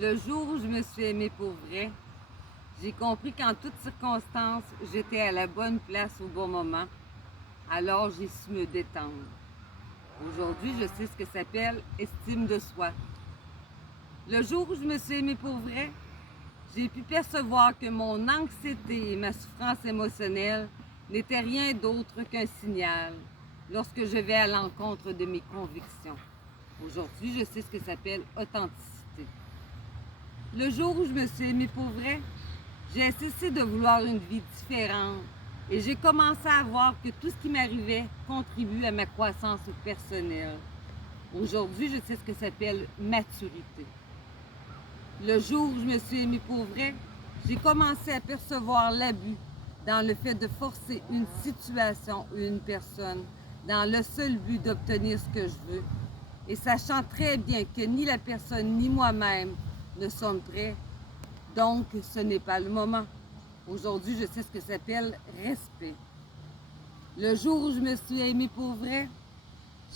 Le jour où je me suis aimée pour vrai, j'ai compris qu'en toutes circonstances, j'étais à la bonne place au bon moment. Alors j'ai su me détendre. Aujourd'hui, je sais ce que ça s'appelle estime de soi. Le jour où je me suis aimée pour vrai, j'ai pu percevoir que mon anxiété et ma souffrance émotionnelle n'étaient rien d'autre qu'un signal lorsque je vais à l'encontre de mes convictions. Aujourd'hui, je sais ce que ça s'appelle authenticité. Le jour où je me suis aimée pour vrai, j'ai cessé de vouloir une vie différente et j'ai commencé à voir que tout ce qui m'arrivait contribue à ma croissance personnelle. Aujourd'hui, je sais ce que ça s'appelle maturité. Le jour où je me suis aimée pour vrai, j'ai commencé à percevoir l'abus dans le fait de forcer une situation ou une personne dans le seul but d'obtenir ce que je veux. Et sachant très bien que ni la personne ni moi-même ne sommes prêts, donc ce n'est pas le moment. Aujourd'hui, je sais ce que ça s'appelle respect. Le jour où je me suis aimée pour vrai,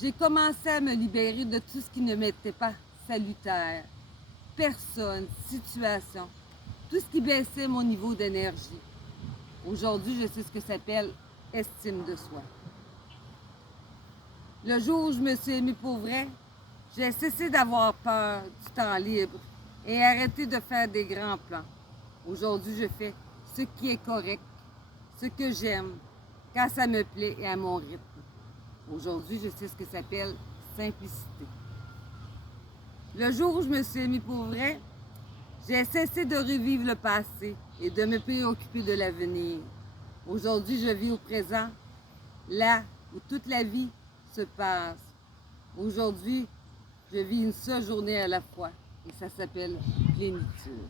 j'ai commencé à me libérer de tout ce qui ne m'était pas salutaire. Personne, situation, tout ce qui baissait mon niveau d'énergie. Aujourd'hui, je sais ce que ça s'appelle estime de soi. Le jour où je me suis aimée pour vrai, j'ai cessé d'avoir peur du temps libre et arrêté de faire des grands plans. Aujourd'hui, je fais ce qui est correct, ce que j'aime, quand ça me plaît et à mon rythme. Aujourd'hui, je sais ce que ça s'appelle simplicité. Le jour où je me suis aimée pour vrai, j'ai cessé de revivre le passé et de me préoccuper de l'avenir. Aujourd'hui, je vis au présent, là où toute la vie se passe. Aujourd'hui, je vis une seule journée à la fois et ça s'appelle plénitude.